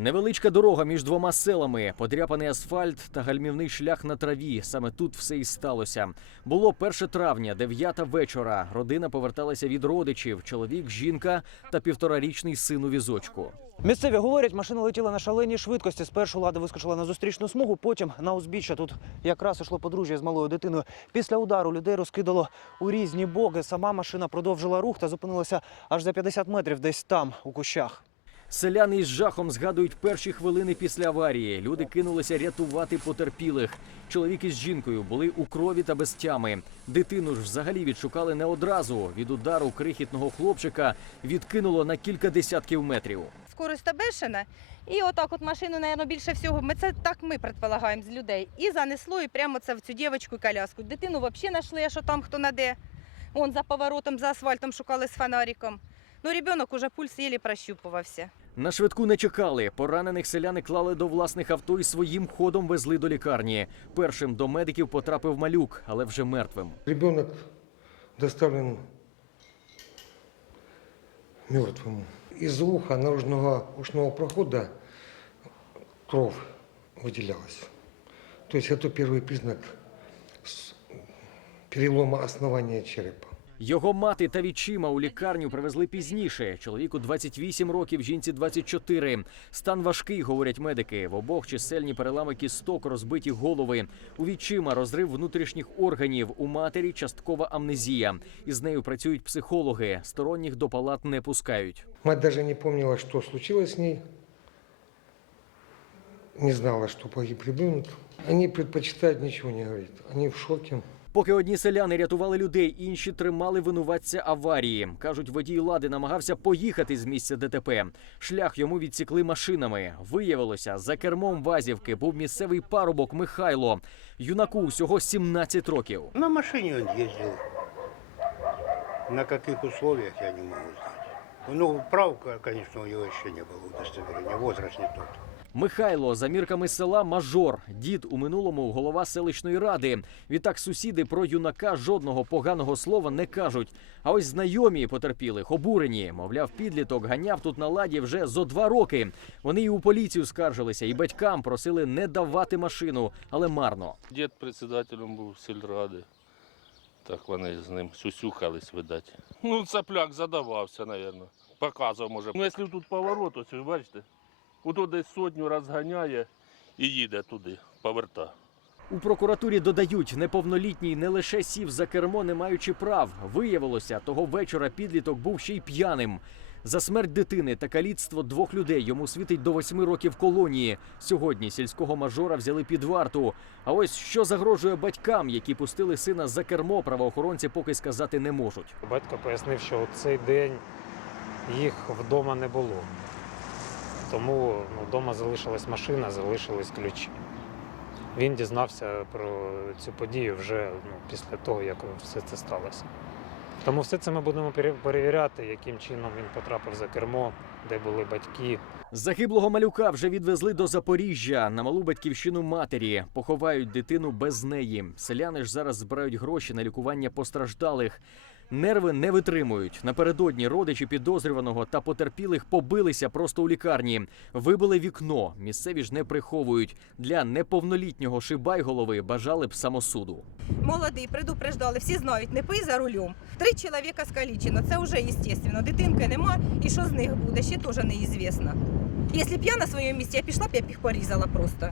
Невеличка дорога між двома селами, подряпаний асфальт та гальмівний шлях на траві. Саме тут все і сталося. Було 1 травня, 9 вечора. Родина поверталася від родичів: чоловік, жінка та півторарічний син у візочку. Місцеві говорять, машина летіла на шаленій швидкості. Спершу лада вискочила на зустрічну смугу, потім на узбіччя. Тут якраз ішло подружжя з малою дитиною. Після удару людей розкидало у різні боки. Сама машина продовжила рух та зупинилася аж за 50 метрів, десь там, у кущах. Селяни із жахом згадують перші хвилини після аварії. Люди кинулися рятувати потерпілих. Чоловік із жінкою були у крові та без тями. Дитину ж взагалі відшукали не одразу. Від удару крихітного хлопчика відкинуло на кілька десятків метрів. скорость обешена. І отак от машину, напевно, більше всього, ми це так ми предполагаємо з людей. І занесло, і прямо це в цю дівчинку і коляску. Дитину взагалі знайшли, що там хто наде. Вон за поворотом, за асфальтом шукали з фонариком. Ну, ребенок уже пульс єлі прощупувався. На швидку не чекали. Поранених селяни клали до власних авто і своїм ходом везли до лікарні. Першим до медиків потрапив малюк, але вже мертвим. Ребенок доставлен мертвым. Из уха наружного ушного прохода кровь выделялась. То есть это первый признак с- перелома основания черепа. Його мати та відчима у лікарню привезли пізніше. Чоловіку 28 років, жінці 24. Стан важкий, говорять медики. В обох чисельні перелами кісток, розбиті голови. У відчима розрив внутрішніх органів. У матері часткова амнезія. Із нею працюють психологи. Сторонніх до палат не пускають. Мать даже не помнила, что случилось с ней. Не знала, что погиб ребенок. Они предпочитают ничего не говорить. Они в шоке. Поки одні селяни рятували людей, інші тримали винуватця аварії. кажуть, водій лади намагався поїхати з місця ДТП. Шлях йому відсікли машинами. Виявилося, за кермом вазівки був місцевий парубок Михайло. Юнаку всього 17 років. На машине он ездил. На каких условиях, я не могу знать. Ну, прав, конечно, у него еще не было удостоверения. Возраст не тот. Михайло за мірками села мажор. Дід у минулому голова селищної ради. Відтак сусіди про юнака жодного поганого слова не кажуть. А ось знайомі потерпілих обурені. Мовляв, підліток ганяв тут на ладі вже зо два роки. Вони і у поліцію скаржилися, і батькам просили не давати машину, але марно. Дід председателем був сільради. Так вони з ним сюсюхались, видать. Ну, цапляк задавався, мабуть. Показував, може. Ну, якщо тут поворот, ось ви бачите, ото десь сотню розганяє і їде туди, поверта. У прокуратурі додають, неповнолітній не лише сів за кермо, не маючи прав. Виявилося, того вечора підліток був ще й п'яним. За смерть дитини та каліцтво двох людей йому світить до восьми років колонії. Сьогодні сільського мажора взяли під варту. А ось що загрожує батькам, які пустили сина за кермо, правоохоронці поки сказати не можуть. Батько пояснив, що у цей день їх вдома не було. Тому ну, вдома залишилась машина, залишились ключі. Він дізнався про цю подію вже ну, після того, як все це сталося. Тому все це ми будемо пере- перевіряти, яким чином він потрапив за кермо, де були батьки, Загиблого малюка вже відвезли до Запоріжжя на малу батьківщину матері. Поховають дитину без неї. Селяни ж зараз збирають гроші на лікування постраждалих. Нерви не витримують. Напередодні родичі підозрюваного та потерпілих побилися просто у лікарні. Вибили вікно. Місцеві ж не приховують. Для неповнолітнього шибайголови бажали б самосуду. Молодий, предупреждали, всі знають, не пий за рулем. Три чоловіка скалічено, це вже естественно. Дитинки нема, і що з них буде, ще теж неізвісно. Якщо б я на своєму місці, я пішла б, я б їх порізала просто.